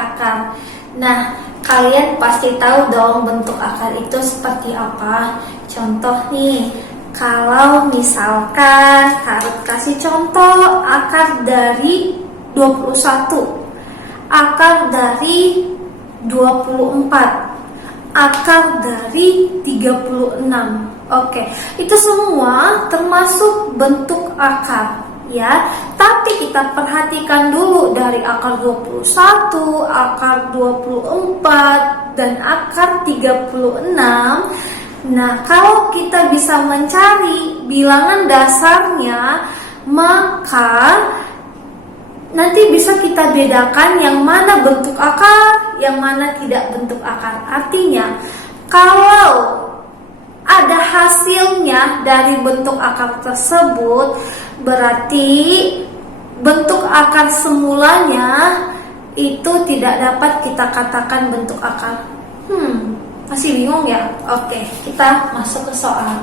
akar. Nah, kalian pasti tahu dong bentuk akar itu seperti apa. Contoh nih, kalau misalkan harus kasih contoh akar dari 21, akar dari 24, akar dari 36. Oke, itu semua termasuk bentuk akar ya. Tapi kita perhatikan dulu dari akar 21, akar 24 dan akar 36. Nah, kalau kita bisa mencari bilangan dasarnya, maka nanti bisa kita bedakan yang mana bentuk akar, yang mana tidak bentuk akar. Artinya, kalau ada hasilnya dari bentuk akar tersebut, berarti bentuk akar semulanya itu tidak dapat kita katakan bentuk akar. Masih bingung ya? Oke, kita masuk ke soal.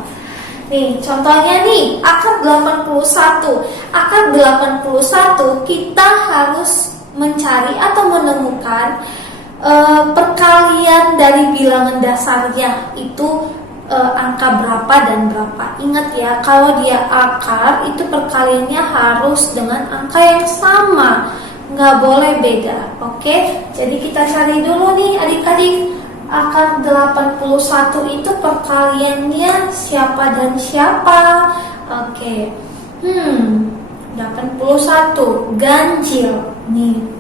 Nih, contohnya nih, akar 81. Akar 81 kita harus mencari atau menemukan perkalian dari bilangan dasarnya itu angka berapa dan berapa. Ingat ya, kalau dia akar itu perkaliannya harus dengan angka yang sama, nggak boleh beda. Oke, jadi kita cari dulu nih adik-adik, akar 81 itu perkaliannya siapa dan siapa. Oke, 81 ganjil nih.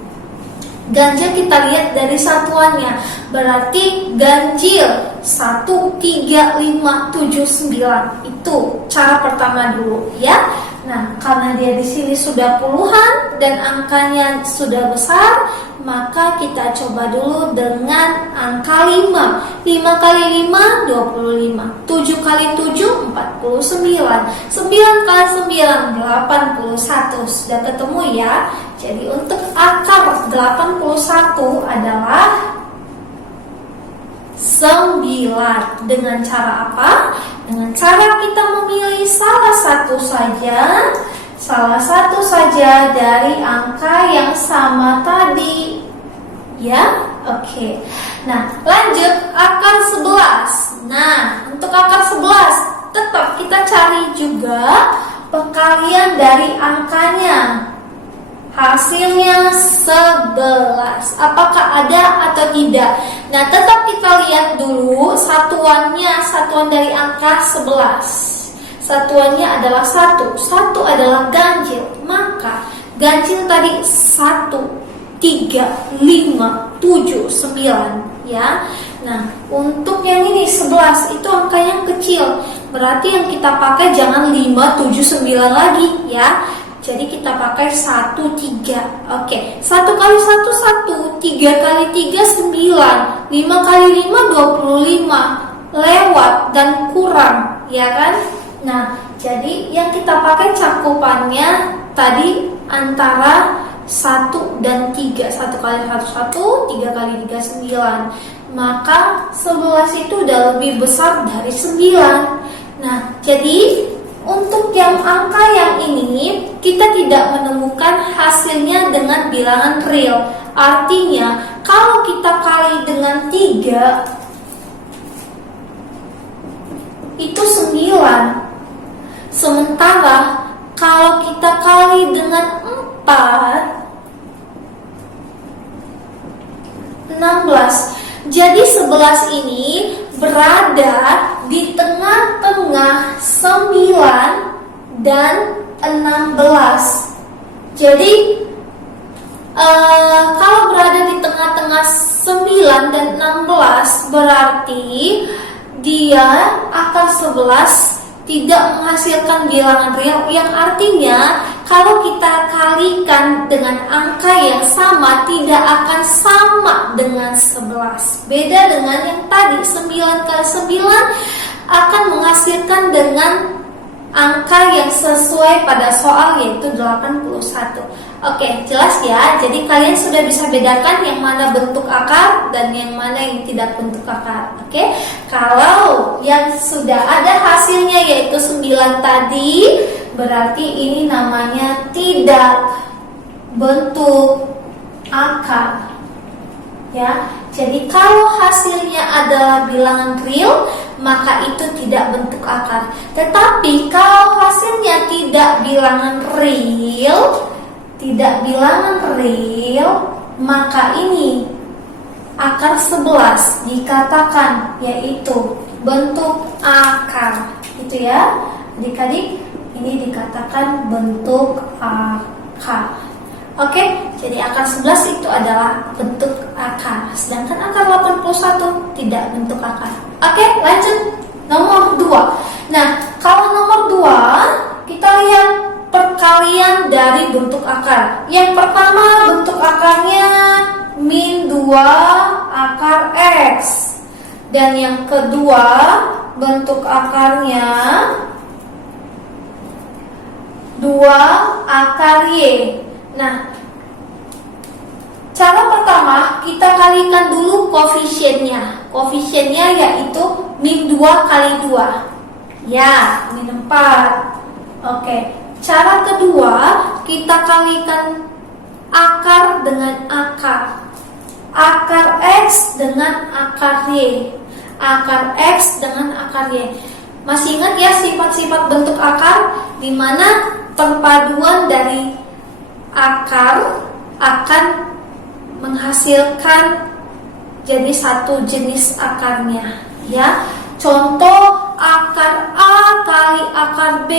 Ganjil kita lihat dari satuannya, berarti ganjil 1, 3, 5, 7, 9. Itu cara pertama dulu ya. Nah, karena dia di sini sudah puluhan dan angkanya sudah besar, maka kita coba dulu dengan angka 5. 5 kali 5, 25. 7 kali 7, 49. 9 kali 9, 81. Sudah ketemu ya? Jadi untuk akar 81 adalah 9. Dengan cara apa? Dengan cara kita memilih salah satu saja dari angka yang sama tadi. Ya, oke. Nah, lanjut akar 11. Nah, untuk akar 11 tetap kita cari juga perkalian dari angkanya. Hasilnya 11. Apakah ada atau tidak? Nah, tetap kita lihat dulu satuannya, satuan dari angka 11. Satuannya adalah 1. 1 adalah ganjil. Maka ganjil tadi 1, 3, 5, 7, 9 ya. Nah, untuk yang ini 11 itu angka yang kecil. Berarti yang kita pakai jangan 5, 7, 9 lagi ya. Jadi kita pakai 1, 3. Oke, 1 kali 1, 1. 3 kali 3, 9. 5 kali 5, 25. Lewat dan kurang, ya kan? Nah, jadi yang kita pakai cakupannya tadi antara 1 dan 3. 1 kali 1, 1. 3 kali 3, 9. Maka 11 itu udah lebih besar dari 9. Nah, jadi untuk yang angka yang ini kita tidak menemukan hasilnya dengan bilangan real. Artinya kalau kita kali dengan 3 itu 9. Sementara kalau kita kali dengan 4 16. Jadi 11 ini berada di tengah-tengah 9 dan 16. Jadi kalau berada di tengah-tengah 9 dan 16 berarti dia akar 11 tidak menghasilkan bilangan real, yang artinya kalau kita kalikan dengan angka yang sama tidak akan sama dengan 11. Beda dengan yang tadi, 9 kali 9 akan menghasilkan dengan angka yang sesuai pada soal, yaitu 81. Oke, jelas ya. Jadi kalian sudah bisa bedakan yang mana bentuk akar dan yang mana yang tidak bentuk akar. Oke, kalau yang sudah ada hasilnya yaitu 9 tadi, berarti ini namanya tidak bentuk akar. ya. Jadi kalau hasilnya adalah bilangan real, maka itu tidak bentuk akar. Tetapi kalau hasilnya tidak bilangan real, maka ini akar 11 dikatakan yaitu bentuk akar. Itu ya, adik-adik, ini dikatakan bentuk akar. Oke, jadi akar 11 itu adalah bentuk akar. Sedangkan akar 81 tidak bentuk akar. Oke, lanjut nomor 2. Nah, kalau nomor 2 kita lihat perkalian dari bentuk akar. Yang pertama bentuk akarnya min 2 akar X. Dan yang kedua bentuk akarnya 2 akar Y. Nah, cara pertama kita kalikan dulu koefisiennya. Koefisiennya yaitu min 2 kali 2. Ya, min 4. Oke, cara kedua kita kalikan akar dengan akar. Akar X dengan akar Y. Akar X dengan akar Y. Masih ingat ya sifat-sifat bentuk akar, di mana perpaduan dari akar akan menghasilkan jadi satu jenis akarnya, ya. Contoh akar A kali akar B.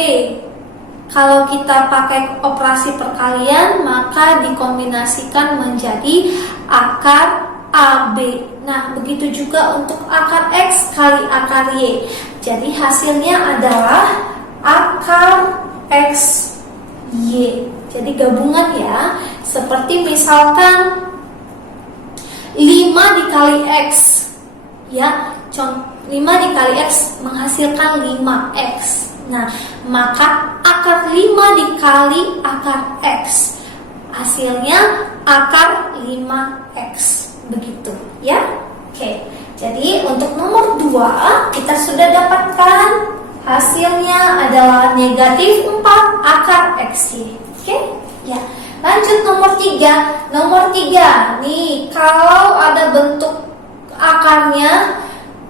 Kalau kita pakai operasi perkalian, maka dikombinasikan menjadi akar AB. Nah, begitu juga untuk akar X kali akar Y. Jadi hasilnya adalah akar X Y. Jadi gabungan ya. Seperti misalkan 5 dikali X. Ya, 5 dikali X menghasilkan 5X. Nah, maka akar 5 dikali akar X, hasilnya akar 5X. Begitu ya. Oke. Jadi untuk nomor 2 kita sudah dapatkan hasilnya adalah negatif 4 akar XY. Oke? Ya. Lanjut nomor 3. Nomor 3 nih, kalau ada bentuk akarnya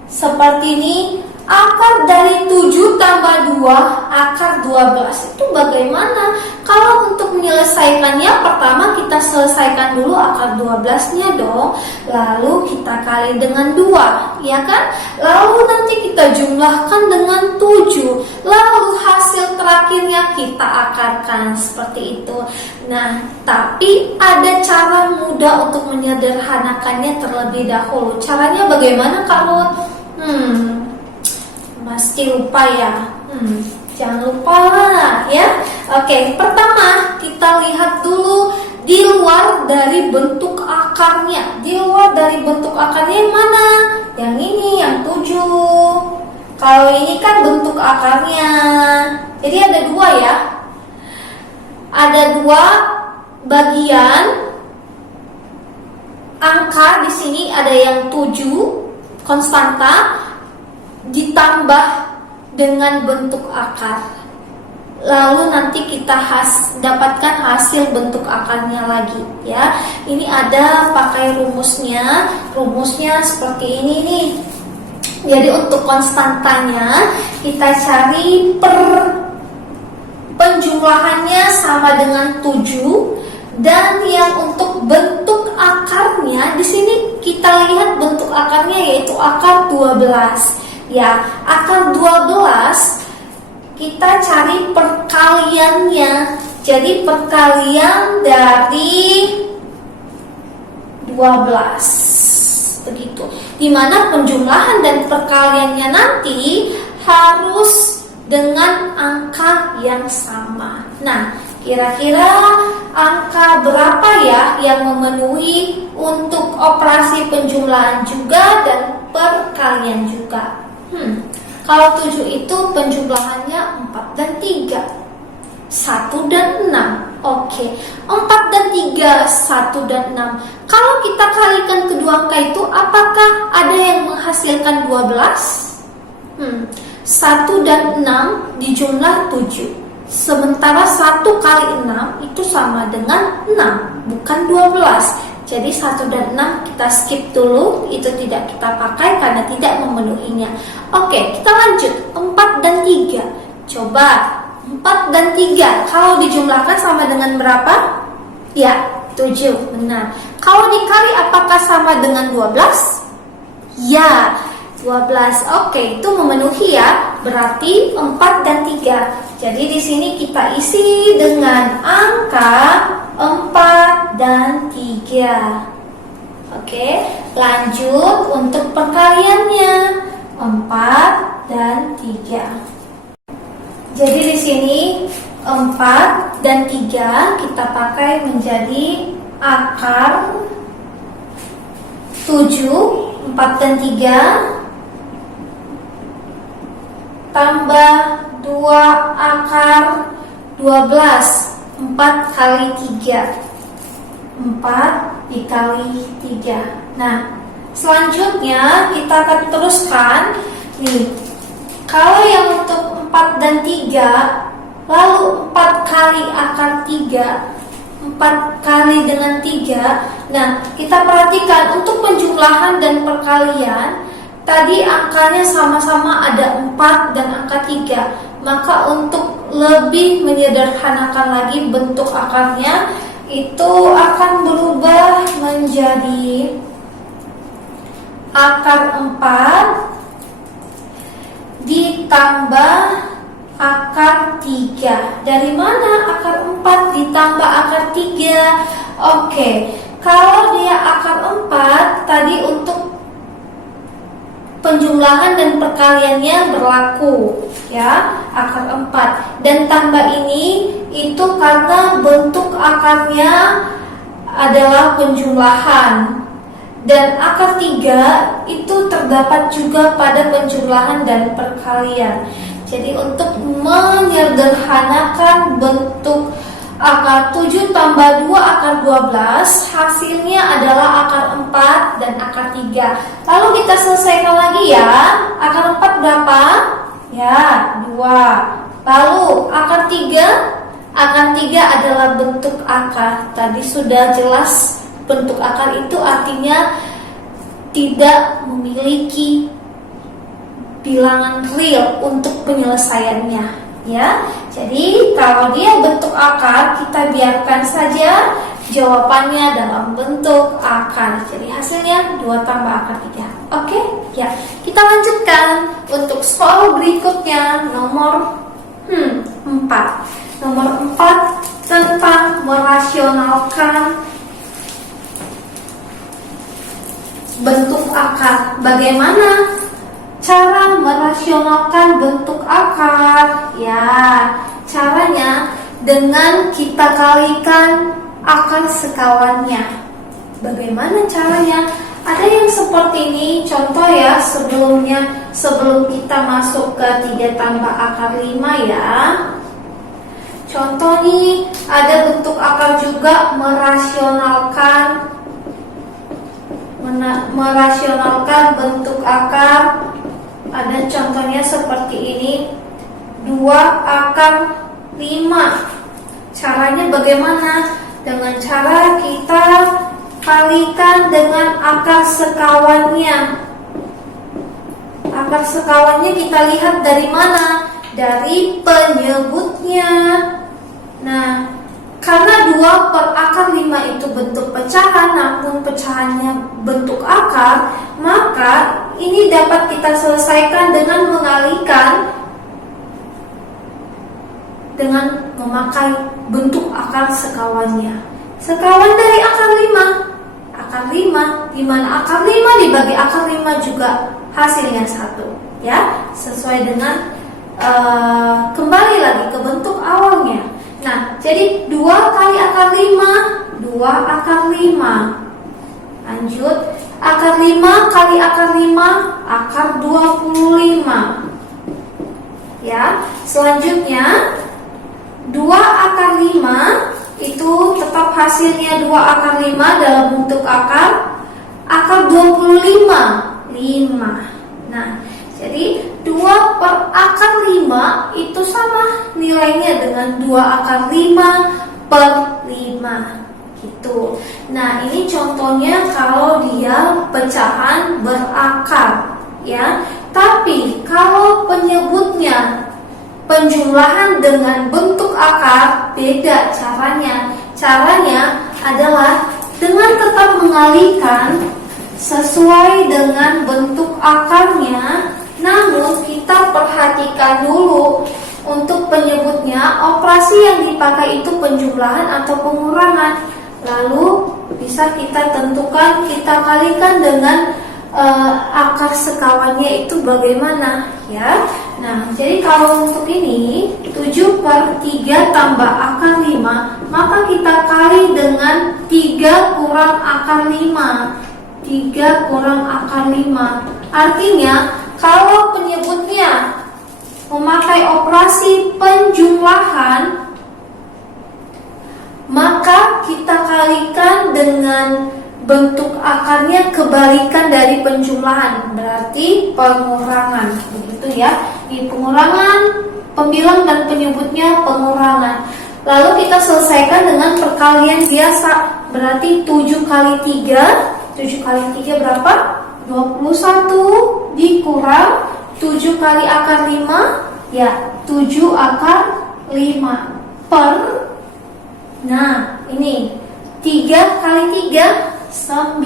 seperti ini, akar dari 7 tambah 2 akar 12. Itu bagaimana? Kalau untuk menyelesaikannya, pertama kita selesaikan dulu akar 12-nya dong. Lalu kita kali dengan 2, ya kan? Lalu nanti kita jumlahkan dengan 7. Lalu hasil terakhirnya kita akarkan seperti itu. Nah, tapi ada cara mudah untuk menyederhanakannya terlebih dahulu. Caranya bagaimana, Kak Ruth? Pasti lupa ya. Jangan lupa lah ya. Oke, pertama kita lihat dulu di luar dari bentuk akarnya. Di luar dari bentuk akarnya yang mana? Yang ini, yang 7. Kalau ini kan bentuk akarnya. Jadi ada 2 ya. Ada 2 bagian angka di sini, ada yang 7 konstanta ditambah dengan bentuk akar. Lalu nanti kita dapatkan hasil bentuk akarnya lagi ya. Ini ada pakai rumusnya. Rumusnya seperti ini nih. Jadi untuk konstantanya kita cari penjumlahannya sama dengan 7. Dan yang untuk bentuk akarnya di sini kita lihat bentuk akarnya yaitu akar 12. Ya, akar 12 kita cari perkaliannya. Jadi perkalian dari 12. Begitu. Dimana penjumlahan dan perkaliannya nanti harus dengan angka yang sama. Nah, kira-kira angka berapa ya yang memenuhi untuk operasi penjumlahan juga dan perkalian juga? Kalau 7 itu penjumlahannya 4 dan 3, 1 dan 6. Oke, 4 dan 3, 1 dan 6. Kalau kita kalikan kedua angka itu, apakah ada yang menghasilkan 12? 1 dan 6 dijumlah 7. Sementara 1 kali 6 itu sama dengan 6, bukan 12. Jadi 1 dan 6 kita skip dulu, itu tidak kita pakai karena tidak memenuhinya. Oke, kita lanjut. 4 dan 3. Coba 4 dan 3 kalau dijumlahkan sama dengan berapa? Ya, 7, benar. Kalau dikali apakah sama dengan 12? Ya, 12. Oke, itu memenuhi ya. Berarti 4 dan 3. Jadi di sini kita isi dengan angka 4 dan 3. Oke, lanjut untuk perkaliannya. 4 dan 3. Jadi di sini 4 dan 3 kita pakai menjadi akar 7. 4 dan 3 tambah 2 akar 12. 4 kali 3, 4 dikali 3. Nah, selanjutnya kita akan teruskan. Nih, kalau yang untuk 4 dan 3, lalu 4 kali akar 3, 4 kali dengan 3. Nah, kita perhatikan untuk penjumlahan dan perkalian. Tadi angkanya sama-sama ada 4 dan angka 3. Maka untuk lebih menyederhanakan lagi bentuk akarnya, itu akan berubah menjadi akar 4 ditambah akar 3. Dari mana akar 4 ditambah akar 3? Oke, kalau dia akar 4, tadi untuk penjumlahan dan perkaliannya berlaku ya, akar 4. Dan tambah ini itu karena bentuk akarnya adalah penjumlahan. Dan akar 3 itu terdapat juga pada penjumlahan dan perkalian. Jadi untuk menyederhanakan bentuk akar 7 tambah 2 akar 12, hasilnya adalah akar 4 dan akar 3. Lalu kita selesaikan lagi ya. Akar 4 berapa? Ya, 2. Lalu akar 3? Akar 3 adalah bentuk akar. Tadi sudah jelas bentuk akar itu artinya tidak memiliki bilangan real untuk penyelesaiannya, ya. Jadi kalau dia bentuk akar, kita biarkan saja jawabannya dalam bentuk akar. Jadi hasilnya 2 tambah akar 3. Oke, ya. Kita lanjutkan untuk soal berikutnya, nomor 4. Nomor 4 tentang merasionalkan bentuk akar. Bagaimana cara merasionalkan bentuk akar? Ya, caranya dengan kita kalikan akar sekawannya. Bagaimana caranya? Ada yang seperti ini, contoh ya, sebelum kita masuk ke 3 tambah akar 5 ya. Contoh nih, ada bentuk akar juga merasionalkan bentuk akar. Ada contohnya seperti ini, 2 akar 5. Caranya bagaimana? Dengan cara kita kalikan dengan akar sekawannya. Akar sekawannya kita lihat dari mana? Dari penyebutnya. Nah, karena 2 per akar 5 itu bentuk pecahan, namun pecahannya bentuk akar, maka ini dapat kita selesaikan dengan mengalihkan dengan memakai bentuk akar sekawannya. Sekawan dari akar 5. Akar 5, di mana akar 5 dibagi akar 5 juga hasilnya 1. Ya, sesuai dengan kembali lagi ke bentuk awalnya. Nah, jadi 2 kali akar 5, 2 akar 5. Lanjut, akar 5 kali akar 5, akar 25. Ya, selanjutnya 2 akar 5 itu tetap hasilnya 2 akar 5 dalam bentuk akar 25. 5. Nah, jadi 2 per akar 5 itu sama nilainya dengan 2 akar 5 per 5 gitu. Nah, ini contohnya kalau dia pecahan berakar, ya. Tapi kalau penyebutnya penjumlahan dengan bentuk akar, beda caranya. Caranya adalah dengan tetap mengalihkan sesuai dengan bentuk akarnya, namun kita perhatikan dulu untuk penyebutnya operasi yang dipakai itu penjumlahan atau pengurangan. Lalu bisa kita tentukan, kita kalikan dengan akar sekawannya itu bagaimana, ya. Nah, jadi kalau untuk ini 7/3 tambah akar 5, maka kita kali dengan 3 kurang akar 5. 3 kurang akar 5. Artinya kalau penyebutnya memakai operasi penjumlahan, maka kita kalikan dengan bentuk akarnya kebalikan dari penjumlahan, berarti pengurangan, begitu ya. Di pengurangan, pembilang dan penyebutnya pengurangan. Lalu kita selesaikan dengan perkalian biasa, berarti 7 kali 3. 7 kali 3 berapa? 21 dikurang 7 kali akar 5, ya 7 akar 5 per, nah ini 3 kali 3 9.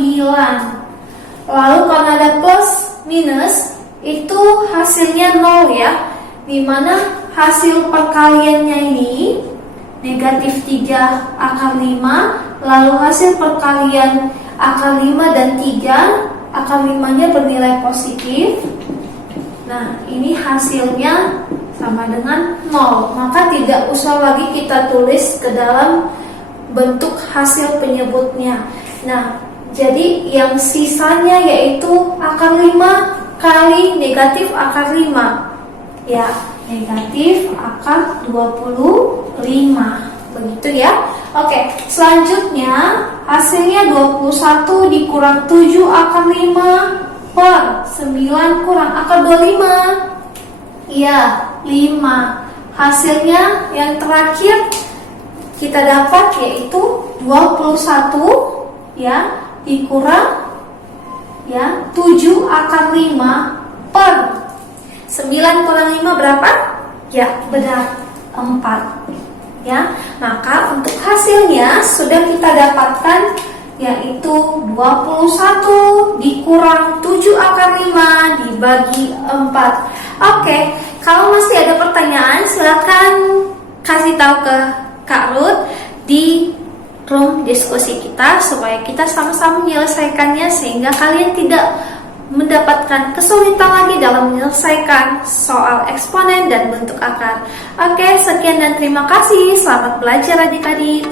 Lalu karena ada plus minus, itu hasilnya 0 ya, dimana hasil perkaliannya ini negatif 3 akar 5. Lalu hasil perkalian akar 5 dan 3, akar 5-nya bernilai positif. Nah, ini hasilnya sama dengan 0. Maka tidak usah lagi kita tulis ke dalam bentuk hasil penyebutnya. Nah, jadi yang sisanya yaitu akar 5 kali negatif akar 5. Ya, negatif akar 25. Begitu ya. Oke, selanjutnya hasilnya 21 dikurang 7 akar 5 per 9 kurang akar 25. Iya, 5. Hasilnya yang terakhir kita dapat yaitu 21 ya dikurang ya 7 akar 5 per 9 kurang 5 berapa? Ya, benar 4. Ya, maka untuk hasilnya sudah kita dapatkan yaitu 21 dikurang 7 akar 5 dibagi 4. Oke, kalau masih ada pertanyaan silakan kasih tahu ke Kak Ruth di room diskusi kita supaya kita sama-sama menyelesaikannya sehingga kalian tidak mendapatkan kesulitan lagi dalam menyelesaikan soal eksponen dan bentuk akar. Oke, sekian dan terima kasih. Selamat belajar adik-adik.